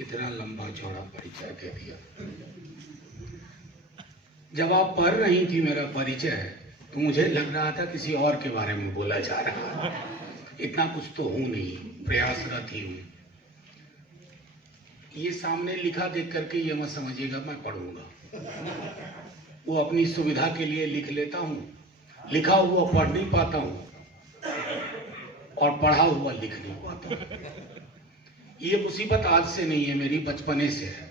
इतना लंबा चौड़ा परिचय दे दिया। जब आप पढ़ रही थी मेरा परिचय तो मुझे लग रहा था किसी और के बारे में बोला जा रहा है। इतना कुछ तो हूं नहीं, प्रयासरत ही हूं। ये सामने लिखा देख करके ये मत समझिएगा मैं पढ़ूंगा। वो अपनी सुविधा के लिए लिख लेता हूं, लिखा हुआ पढ़ नहीं पाता हूं और पढ़ा हुआ लिख नहीं पाता हूं। ये मुसीबत आज से नहीं है, मेरी बचपने से है।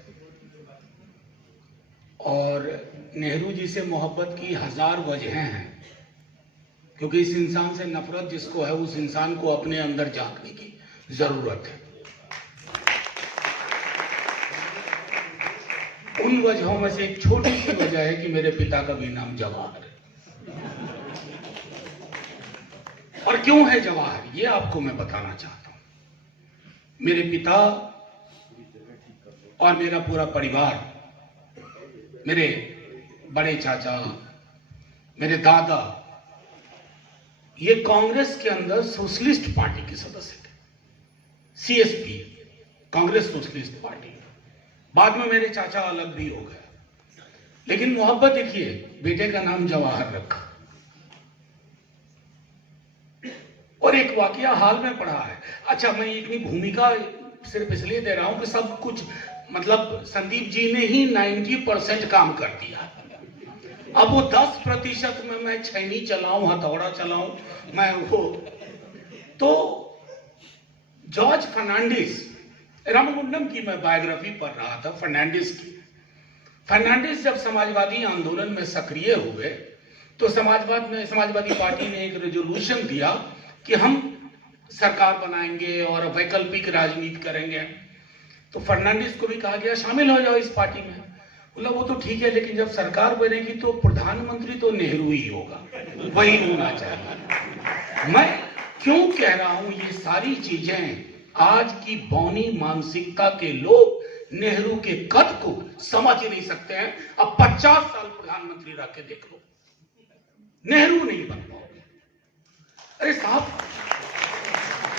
और नेहरू जी से मोहब्बत की हजार वजहें हैं, क्योंकि इस इंसान से नफरत जिसको है उस इंसान को अपने अंदर झांकने की जरूरत है। उन वजहों में से एक छोटी सी वजह है कि मेरे पिता का भी नाम जवाहर है। और क्यों है जवाहर, ये आपको मैं बताना चाहता हूं। मेरे पिता और मेरा पूरा परिवार, मेरे बड़े चाचा, मेरे दादा, ये कांग्रेस के अंदर सोशलिस्ट पार्टी के सदस्य थे। CSP, Congress socialist party. बाद में मेरे चाचा अलग भी हो गए, लेकिन मोहब्बत देखिए, बेटे का नाम जवाहर रखा। और एक वाकया हाल में पढ़ा है। अच्छा, मैं इतनी भूमिका सिर्फ इसलिए दे रहा हूं कि सब कुछ मतलब संदीप जी ने ही 90% काम कर दिया। अब वो 10% में मैं छैनी चलाऊं, हथौड़ा चलाऊं, मैं वो तो जॉर्ज फर्नांडिस, रामगुंडम की मैं बायोग्राफी पढ़ रहा था फर्नांडिस की। फर्नांडिस जब समाजवादी आंदोलन में सक्रिय हुए तो समाजवादी पार्टी ने एक रेजोल्यूशन दिया कि हम सरकार बनाएंगे और वैकल्पिक राजनीति करेंगे। तो फर्नांडिस को भी कहा गया शामिल हो जाओ इस पार्टी में। बोला वो तो ठीक है, लेकिन जब सरकार बनेगी तो प्रधानमंत्री तो नेहरू ही होगा, वही होना चाहिए। मैं क्यों कह रहा हूं ये सारी चीजें? आज की बौनी मानसिकता के लोग नेहरू के कद को समझ ही नहीं सकते हैं। अब 50 साल प्रधानमंत्री रह के देख लो, नेहरू नहीं बन पाओगे। अरे साहब,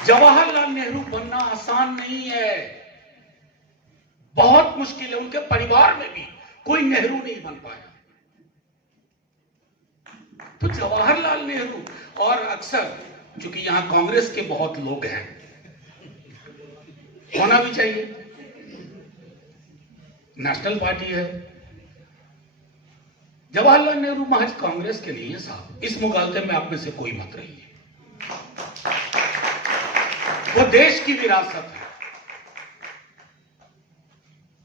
जवाहरलाल नेहरू बनना आसान नहीं है, बहुत मुश्किल है। उनके परिवार में भी कोई नेहरू नहीं बन पाया। तो जवाहरलाल नेहरू, और अक्सर क्योंकि यहां कांग्रेस के बहुत लोग हैं, होना भी चाहिए, नेशनल पार्टी है। जवाहरलाल नेहरू महज कांग्रेस के नहीं है साहब, इस मुगालते में आप में से कोई मत रही है। वो देश की विरासत है।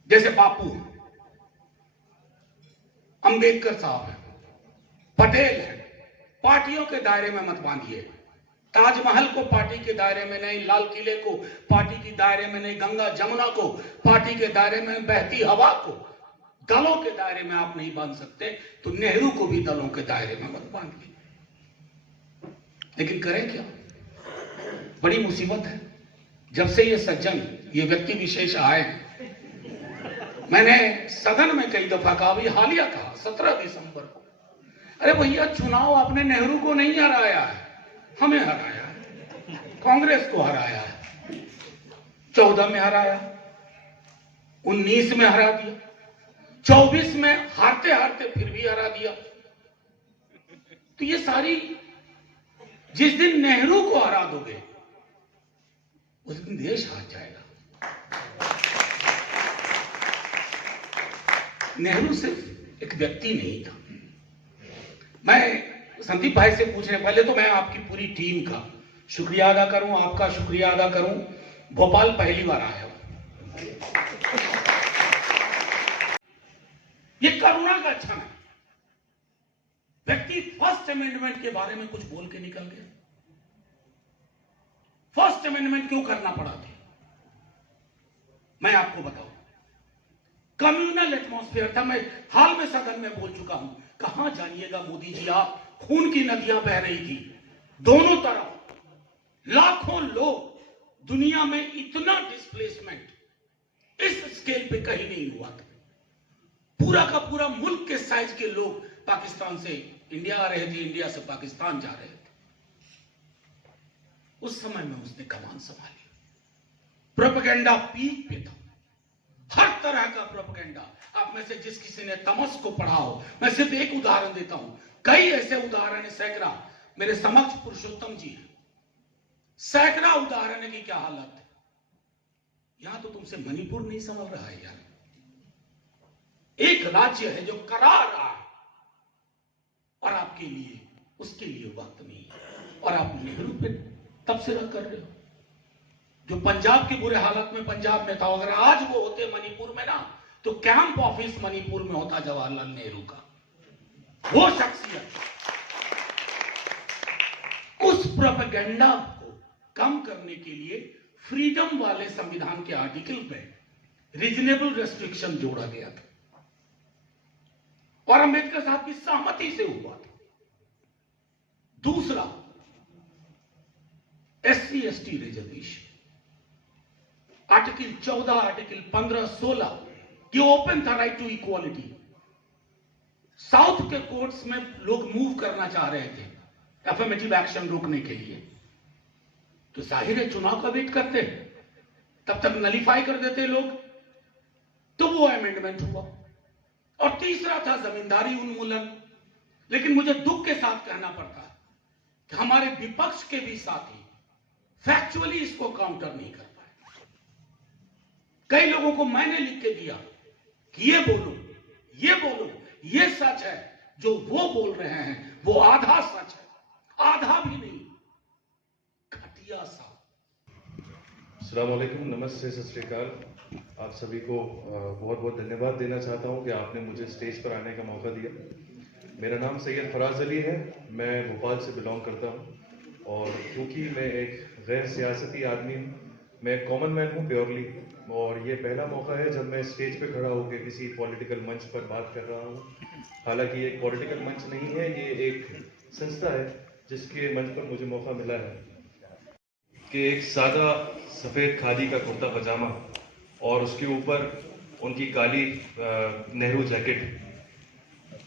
जैसे बापू है, अंबेडकर साहब है, पटेल है। पार्टियों के दायरे में मत बांधिए। ताजमहल को पार्टी के दायरे में नहीं, लाल किले को पार्टी के दायरे में नहीं, गंगा जमुना को पार्टी के दायरे में, बहती हवा को दलों के दायरे में आप नहीं बांध सकते। तो नेहरू को भी दलों के दायरे में मत बांधिए। लेकिन करें क्या? बड़ी मुसीबत है। जब से ये सज्जन, ये व्यक्ति विशेष आए, मैंने सदन में कई दफा कहा, अभी हालिया कहा 17 दिसंबर को, अरे भैया चुनाव आपने नेहरू को नहीं हराया है, हमें हराया है, कांग्रेस को हराया है। 14 में हराया, 19 में हरा दिया, 24 में हारते हारते फिर भी हरा दिया। तो ये सारी, जिस दिन नेहरू को हरा दोगे उस दिन देश हार जाएगा। नेहरू सिर्फ एक व्यक्ति नहीं था। मैं संदीप भाई से पूछने पहले तो मैं आपकी पूरी टीम का शुक्रिया अदा करूं, आपका शुक्रिया अदा करूं। भोपाल पहली बार आया हूं। ये करुणा का क्षण है। व्यक्ति फर्स्ट अमेंडमेंट के बारे में कुछ बोल के निकल गया। फर्स्ट अमेंडमेंट क्यों करना पड़ा था, मैं आपको बताऊं। कम्युनल एटमॉस्फेयर था। मैं हाल में सदन में बोल चुका हूं, कहां जानिएगा मोदी जी आप, खून की नदियां बह रही थी दोनों तरफ, लाखों लोग, दुनिया में इतना डिस्प्लेसमेंट इस स्केल पे कहीं नहीं हुआ था। पूरा का पूरा मुल्क के साइज के लोग पाकिस्तान से इंडिया आ रहे थे, इंडिया से पाकिस्तान जा रहे थे। उस समय में उसने कमान संभाली। प्रोपेगेंडा पीक पे था। तरह का प्रोपेगेंडा। आप में से जिस किसी ने तमस को पढ़ा हो, मैं सिर्फ एक उदाहरण देता हूं, कई ऐसे उदाहरण है, सैकड़ा मेरे समक्ष पुरुषोत्तम जी है, सैकड़ा उदाहरण है कि क्या हालत है। यहां तो तुमसे मणिपुर नहीं संभल रहा है यार। एक राज्य है जो करा रहा है और आपके लिए उसके लिए वक्त नहीं है, और आप नेहरू पे तबसरा कर रहे हो। जो पंजाब के बुरे हालत में पंजाब में था, अगर आज वो होते मणिपुर में ना, तो कैंप ऑफिस मणिपुर में होता जवाहरलाल नेहरू का। वो शख्सियत उस प्रोपेगेंडा को कम करने के लिए फ्रीडम वाले संविधान के आर्टिकल पे रीजनेबल रेस्ट्रिक्शन जोड़ा गया था, और अंबेडकर साहब की सहमति से हुआ था। दूसरा, SC ST reservation, article 14, article 15, 16 ये ओपन था राइट टू इक्वालिटी। साउथ के कोर्ट्स में लोग मूव करना चाह रहे थे एफर्मेटिव एक्शन रोकने के लिए, तो जाहिर है चुनाव का वेट करते, तब तक नलीफाई कर देते लोग, तो वो अमेंडमेंट हुआ। और तीसरा था जमींदारी उन्मूलन। लेकिन मुझे दुख के साथ कहना पड़ता है कि हमारे विपक्ष के भी साथी फैक्चुअली इसको काउंटर नहीं कर पाए। कई लोगों को मैंने लिख के दिया कि ये बोलो, ये सच है, जो वो बोल रहे हैं वो आधा सच है, आधा भी नहीं, घटिया सा। अस्सलाम वालेकुम, नमस्ते, सत श्री अकाल। आप सभी को बहुत बहुत धन्यवाद देना चाहता हूं कि आपने मुझे स्टेज पर आने का मौका दिया। मेरा नाम सैयद फराज अली है, मैं भोपाल से बिलोंग करता हूं, और क्योंकि मैं एक गैर सियासती आदमी हूं, मैं कॉमन मैन हूं प्योरली, और ये पहला मौका है जब मैं स्टेज पे खड़ा होकर किसी पॉलिटिकल मंच पर बात कर रहा हूं। हालांकि ये एक पॉलिटिकल मंच नहीं है, ये एक संस्था है जिसके मंच पर मुझे मौका मिला है कि एक सादा सफ़ेद खादी का कुर्ता पजामा और उसके ऊपर उनकी काली नेहरू जैकेट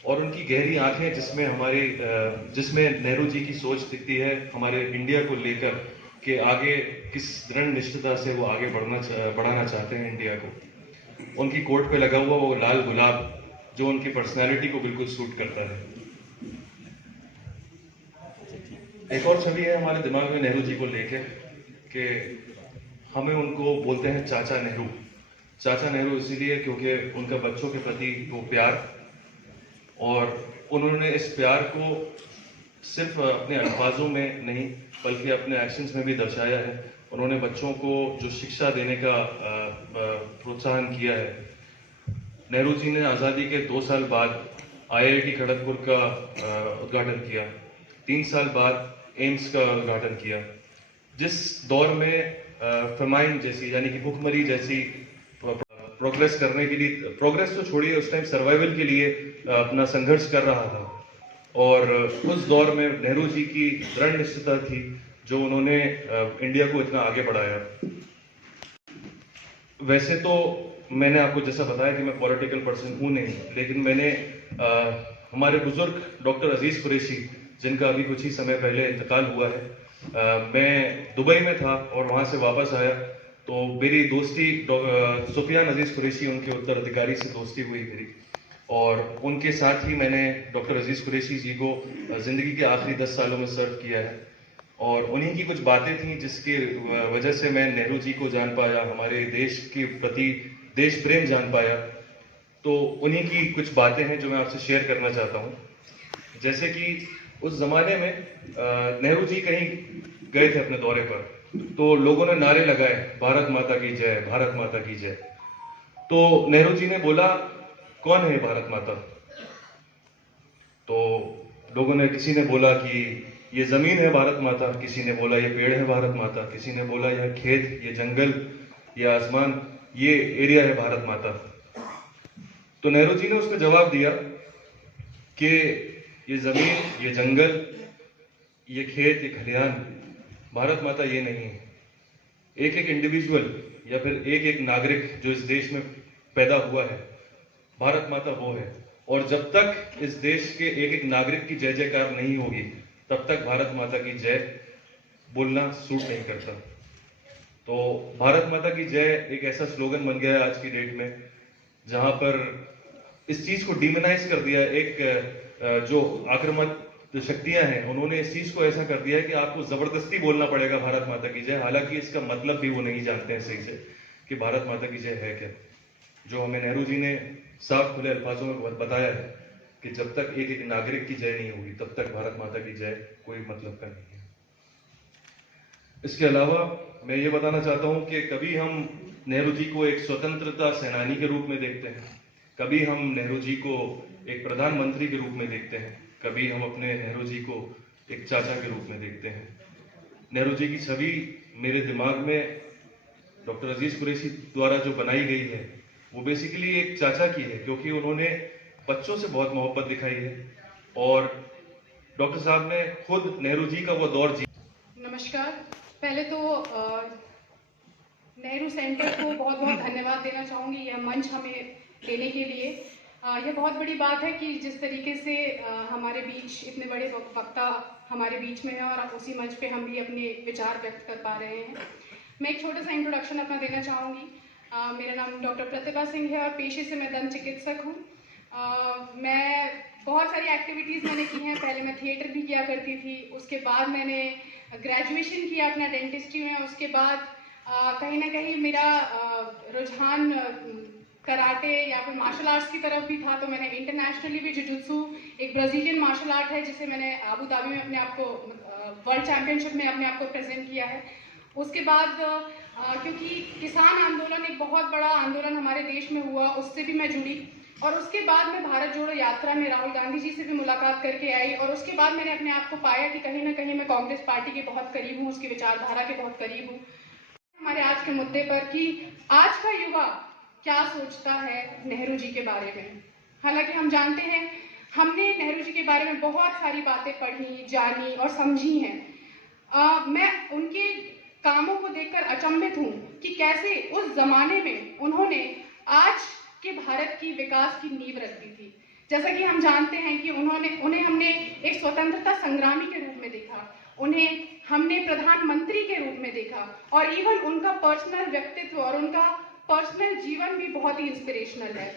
और उनकी गहरी आंखें जिसमें नेहरू जी की सोच दिखती है हमारे इंडिया को लेकर कि आगे किस दृढ़ निष्ठता से वो आगे बढ़ाना चाहते हैं इंडिया को। उनकी कोट पे लगा हुआ वो लाल गुलाब जो उनकी पर्सनालिटी को बिल्कुल सूट करता है। एक और छवि है हमारे दिमाग में नेहरू जी को लेकर कि हमें उनको बोलते हैं चाचा नेहरू। चाचा नेहरू इसीलिए क्योंकि उनका बच्चों के प्रति वो प्यार, और उन्होंने इस प्यार को सिर्फ अपने अल्फाजों में नहीं बल्कि अपने एक्शंस में भी दर्शाया है। उन्होंने बच्चों को जो शिक्षा देने का प्रोत्साहन किया है। नेहरू जी ने आज़ादी के 2 साल बाद IIT खड़गपुर का उद्घाटन किया, 3 साल बाद एम्स का उद्घाटन किया। जिस दौर में फेमाइन जैसी यानी कि भुखमरी जैसी प्रोग्रेस करने के लिए, प्रोग्रेस तो छोड़िए, उस टाइम सर्वाइवल के लिए अपना संघर्ष कर रहा था, और उस दौर में नेहरू जी की दृढ़ निश्चयता थी जो उन्होंने इंडिया को इतना आगे बढ़ाया। वैसे तो मैंने आपको जैसा बताया कि मैं पॉलिटिकल पर्सन हूँ नहीं, लेकिन मैंने हमारे बुजुर्ग डॉक्टर अजीज कुरैशी जिनका अभी कुछ ही समय पहले इंतकाल हुआ है, मैं दुबई में था और वहाँ से वापस आया तो मेरी दोस्ती सुफियान अजीज कुरैशी उनके उत्तराधिकारी से दोस्ती हुई मेरी, और उनके साथ ही मैंने डॉक्टर अजीज कुरैशी जी को ज़िंदगी के आखिरी 10 सालों में सर्व किया है। और उन्हीं की कुछ बातें थी जिसकी वजह से मैं नेहरू जी को जान पाया, हमारे देश के प्रति देश प्रेम जान पाया। तो उन्हीं की कुछ बातें हैं जो मैं आपसे शेयर करना चाहता हूँ। जैसे कि उस जमाने में नेहरू जी कहीं गए थे अपने दौरे पर, तो लोगों ने नारे लगाए, भारत माता की जय, भारत माता की जय। तो नेहरू जी ने बोला, कौन है भारत माता? तो लोगों ने, किसी ने बोला कि ये जमीन है भारत माता, किसी ने बोला ये पेड़ है भारत माता, किसी ने बोला यह खेत, ये जंगल, ये आसमान, ये एरिया है भारत माता। तो नेहरू जी ने उसका जवाब दिया कि ये जमीन, ये जंगल, ये खेत, ये खलिहान, भारत माता ये नहीं है। एक एक इंडिविजुअल या फिर एक एक नागरिक जो इस देश में पैदा हुआ है, भारत माता वो है। और जब तक इस देश के एक एक नागरिक की जय जयकार नहीं होगी तब तक भारत माता की जय बोलना सूट नहीं करता। तो भारत माता की जय एक ऐसा स्लोगन बन गया है आज की डेट में जहां पर इस चीज को डिमोनाइज कर दिया। एक जो आक्रामक शक्तियां हैं उन्होंने इस चीज को ऐसा कर दिया है कि आपको जबरदस्ती बोलना पड़ेगा भारत माता की जय, हालांकि इसका मतलब भी वो नहीं जानते हैं सही से कि भारत माता की जय है क्या। जो हमें नेहरू जी ने साफ खुले अल्फाजों में बताया है कि जब तक एक एक नागरिक की जय नहीं होगी तब तक भारत माता की जय कोई मतलब का नहीं है। इसके अलावा मैं ये बताना चाहता हूं कि कभी हम नेहरू जी को एक स्वतंत्रता सेनानी के रूप में देखते हैं, कभी हम नेहरू जी को एक प्रधानमंत्री के रूप में देखते हैं, कभी हम अपने नेहरू जी को एक चाचा के रूप में देखते हैं। नेहरू जी की छवि मेरे दिमाग में डॉक्टर अजीज कुरैशी द्वारा जो बनाई गई है वो बेसिकली एक चाचा की है, क्योंकि उन्होंने बच्चों से बहुत मोहब्बत दिखाई है और डॉक्टर साहब ने खुद नेहरू जी का वो दौर जी। नमस्कार। पहले तो नेहरू सेंटर को बहुत बहुत धन्यवाद देना चाहूँगी यह मंच हमें देने के लिए। यह बहुत बड़ी बात है कि जिस तरीके से हमारे बीच इतने बड़े वक्ता हमारे बीच में हैं और उसी मंच पे हम भी अपने विचार व्यक्त कर पा रहे हैं। मैं एक छोटा सा इंट्रोडक्शन अपना देना चाहूँगी। मेरा नाम डॉक्टर प्रतिभा सिंह है और पेशे से मैं दंत चिकित्सक हूँ। मैं बहुत सारी एक्टिविटीज़ मैंने की हैं। पहले मैं थिएटर भी किया करती थी, उसके बाद मैंने ग्रेजुएशन किया अपना डेंटिस्ट्री में। उसके बाद कहीं ना कहीं मेरा रुझान कराटे या फिर मार्शल आर्ट्स की तरफ भी था, तो मैंने इंटरनेशनली भी जुजुत्सु, एक ब्राज़ीलियन मार्शल आर्ट है जिसे मैंने अबू धाबी में अपने आप को वर्ल्ड चैंपियनशिप में अपने आप को प्रेजेंट किया है। उसके बाद क्योंकि किसान आंदोलन एक बहुत बड़ा आंदोलन हमारे देश में हुआ, उससे भी मैं जुड़ी और उसके बाद मैं भारत जोड़ो यात्रा में राहुल गांधी जी से भी मुलाकात करके आई और उसके बाद मैंने अपने आप को पाया कि कहीं ना कहीं मैं कांग्रेस पार्टी के बहुत करीब हूँ, उसकी विचारधारा के बहुत करीब हूँ। हमारे आज के मुद्दे पर कि आज का युवा क्या सोचता है नेहरू जी के बारे में। हालांकि हम जानते हैं, हमने नेहरू जी के बारे में बहुत सारी बातें पढ़ी, जानी और समझी हैं। मैं उनके कामों को देखकर अचंभित हूँ कि कैसे उस जमाने में उन्होंने आज के भारत की विकास की नींव रख दी थी। जैसा कि हम जानते हैं कि उन्हें हमने एक स्वतंत्रता संग्रामी के रूप में देखा, उन्हें हमने प्रधानमंत्री के रूप में देखा और इवन उनका पर्सनल व्यक्तित्व और उनका पर्सनल जीवन भी बहुत ही इंस्पिरेशनल है।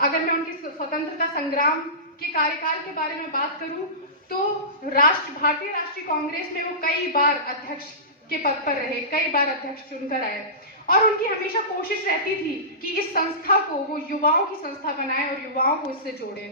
अगर मैं उनकी स्वतंत्रता संग्राम के कार्यकाल के बारे में बात करूं तो भारतीय राष्ट्रीय कांग्रेस में वो कई बार अध्यक्ष के पद पर रहे, कई बार अध्यक्ष चुनकर आए और उनकी हमेशा कोशिश रहती थी कि इस संस्था को वो युवाओं की संस्था बनाए और युवाओं को इससे जोड़े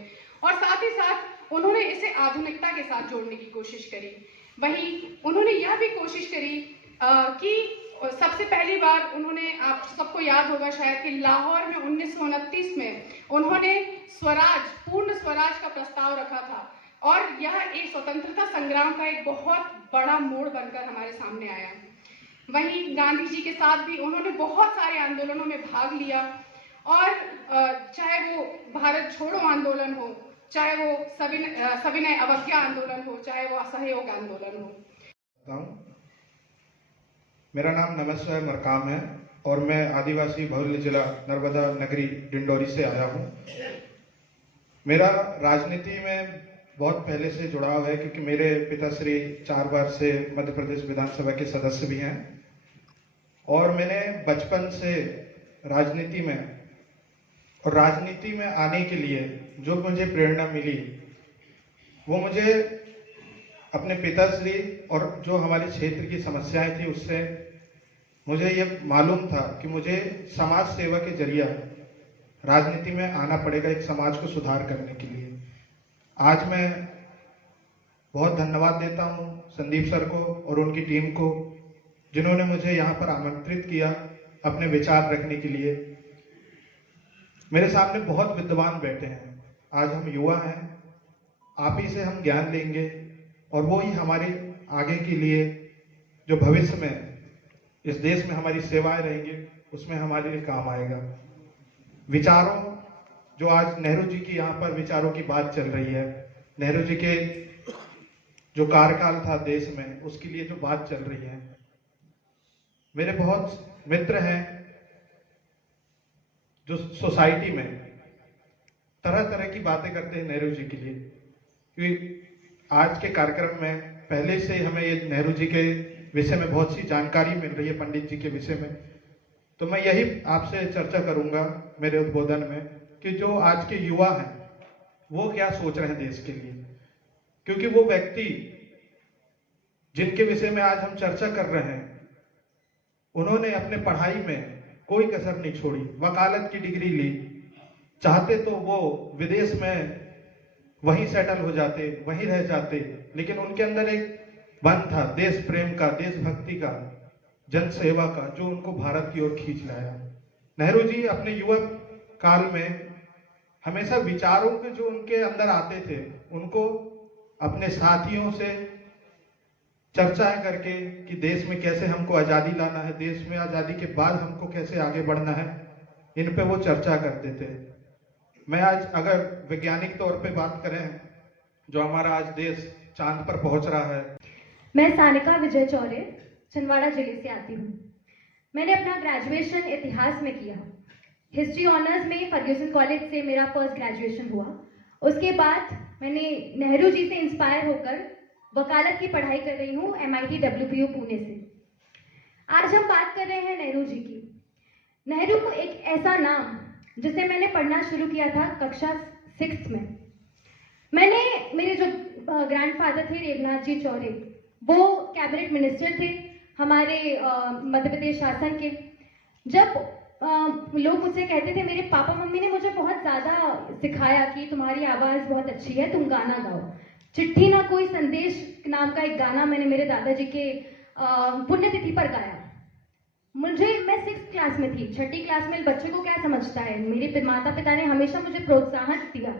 और साथ ही साथ उन्होंने इसे आधुनिकता के साथ जोड़ने की कोशिश करी। वहीं उन्होंने यह भी कोशिश करी कि सबसे पहली बार उन्होंने, आप सबको याद होगा शायद, कि लाहौर में 1929 में उन्होंने पूर्ण स्वराज का प्रस्ताव रखा था और यह एक स्वतंत्रता संग्राम का एक बहुत बड़ा मोड़ बनकर हमारे सामने आया। वहीं गांधी जी के साथ भी उन्होंने बहुत सारे आंदोलनों में भाग लिया और चाहे वो भारत छोड़ो आंदोलन हो, चाहे वो सविनय अवज्ञा आंदोलन हो, चाहे वो असहयोग आंदोलन हो। मेरा नाम नमस्वाय मरकाम है और मैं आदिवासी बहुल्य जिला नर्मदा नगरी डिंडोरी से आया हूँ। मेरा राजनीति में बहुत पहले से जुड़ाव है क्योंकि मेरे पिताश्री 4 बार से मध्य प्रदेश विधानसभा के सदस्य भी हैं और मैंने बचपन से राजनीति में आने के लिए जो मुझे प्रेरणा मिली वो मुझे अपने पिताश्री और जो हमारे क्षेत्र की समस्याएं थी उससे मुझे ये मालूम था कि मुझे समाज सेवा के जरिए राजनीति में आना पड़ेगा, एक समाज को सुधार करने के लिए। आज मैं बहुत धन्यवाद देता हूं संदीप सर को और उनकी टीम को जिन्होंने मुझे यहाँ पर आमंत्रित किया अपने विचार रखने के लिए। मेरे सामने बहुत विद्वान बैठे हैं, आज हम युवा हैं, आप ही से हम ज्ञान लेंगे और वो ही हमारे आगे के लिए जो भविष्य में इस देश में हमारी सेवाएं रहेंगी उसमें हमारे लिए काम आएगा। विचारों, जो आज नेहरू जी की यहाँ पर विचारों की बात चल रही है, नेहरू जी के जो कार्यकाल था देश में उसके लिए जो बात चल रही है, मेरे बहुत मित्र हैं जो सोसाइटी में तरह तरह की बातें करते हैं नेहरू जी के लिए, क्योंकि आज के कार्यक्रम में पहले से हमें ये नेहरू जी के विषय में बहुत सी जानकारी मिल रही है, पंडित जी के विषय में। तो मैं यही आपसे चर्चा करूंगा मेरे उद्बोधन में कि जो आज के युवा हैं वो क्या सोच रहे हैं देश के लिए, क्योंकि वो व्यक्ति जिनके विषय में आज हम चर्चा कर रहे हैं उन्होंने अपने पढ़ाई में कोई कसर नहीं छोड़ी, वकालत की डिग्री ली, चाहते तो वो विदेश में वहीं सेटल हो जाते, वहीं रह जाते, लेकिन उनके अंदर एक मन था देश प्रेम का, देशभक्ति का, जन सेवा का, जो उनको भारत की ओर खींच लाया। नेहरू जी अपने युवा काल में हमेशा विचारों के जो उनके अंदर आते थे उनको अपने साथियों से चर्चाएं करके कि देश में कैसे हमको आजादी लाना है, देश में आजादी के बाद हमको कैसे आगे बढ़ना है, इन पे वो चर्चा करते थे। मैं आज अगर वैज्ञानिक तौर पे बात करें, जो हमारा आज देश चांद पर पहुंच रहा है। मैं सानिका विजय चौरे छिंदवाड़ा जिले से आती हूँ। मैंने अपना ग्रेजुएशन इतिहास में किया। हिस्ट्री ऑनर्स में फर्ग्यूसन कॉलेज से मेरा फर्स्ट ग्रेजुएशन हुआ। उसके बाद मैंने नेहरू जी से इंस्पायर होकर वकालत की पढ़ाई कर रही हूँ MIT WPU पुणे से। आज हम बात कर रहे हैं नेहरू जी की। नेहरू एक ऐसा नाम जिसे मैंने पढ़ना शुरू किया था कक्षा 6 में। मेरे जो ग्रैंडफादर थे रेवनाथ जी चौरे, वो कैबिनेट मिनिस्टर थे हमारे मध्य प्रदेश शासन के। जब लोग मुझसे कहते थे, मेरे पापा मम्मी ने मुझे बहुत ज़्यादा सिखाया कि तुम्हारी आवाज़ बहुत अच्छी है, तुम गाना गाओ। चिट्ठी ना कोई संदेश नाम का एक गाना मैंने मेरे दादाजी के पुण्यतिथि पर गाया। मैं 6th क्लास में थी। 6ठी क्लास में बच्चे को क्या समझता है, मेरे माता पिता ने हमेशा मुझे प्रोत्साहन दिया,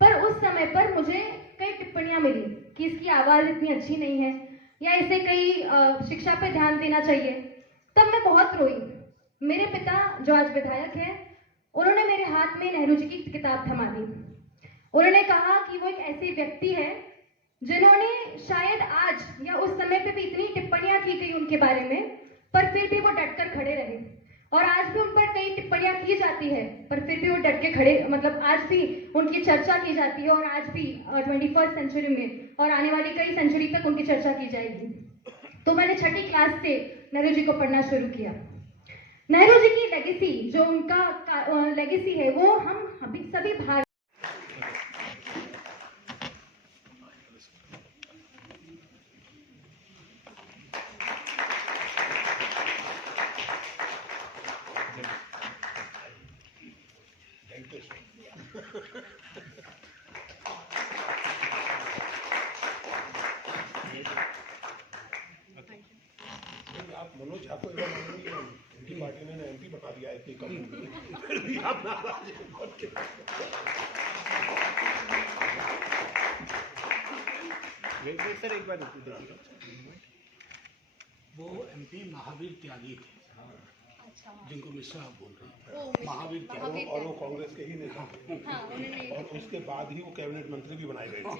पर उस समय पर मुझे कई टिप्पणियां मिली कि इसकी आवाज़ इतनी अच्छी नहीं है या इसे कई शिक्षा पे ध्यान देना चाहिए। तब मैं बहुत रोई। मेरे पिता जो आज विधायक हैं, उन्होंने मेरे हाथ में नेहरू जी की किताब थमा दी। उन्होंने कहा कि वो एक ऐसे व्यक्ति है जिन्होंने शायद आज या उस समय पे भी इतनी टिप्पणियां की गई उनके बारे में, पर फिर भी वो डटकर खड़े रहे। और आज भी उन पर कई टिप्पणियां की जाती है, पर फिर भी वो डट के खड़े, मतलब आज भी उनकी चर्चा की जाती है और आज भी 21st सेंचुरी में और आने वाली कई सेंचुरी तक उनकी चर्चा की जाएगी। तो मैंने 6ठी क्लास से नेहरू जी को पढ़ना शुरू किया। नेहरू जी की लेगेसी, जो उनका लेगेसी है, वो हम सभी भारत आप मनोज झा को उनकी पार्टी ने MP बता दिया है, इतनी कम फिर भी आप नाराज सर एक बार वो MP महावीर त्यागी थे, जिनको मिश्रा बोल रहे हैं, महावीर त्यागी, और वो कांग्रेस के ही नेता थे। और उसके बाद ही वो कैबिनेट मंत्री भी बनाए गए थे।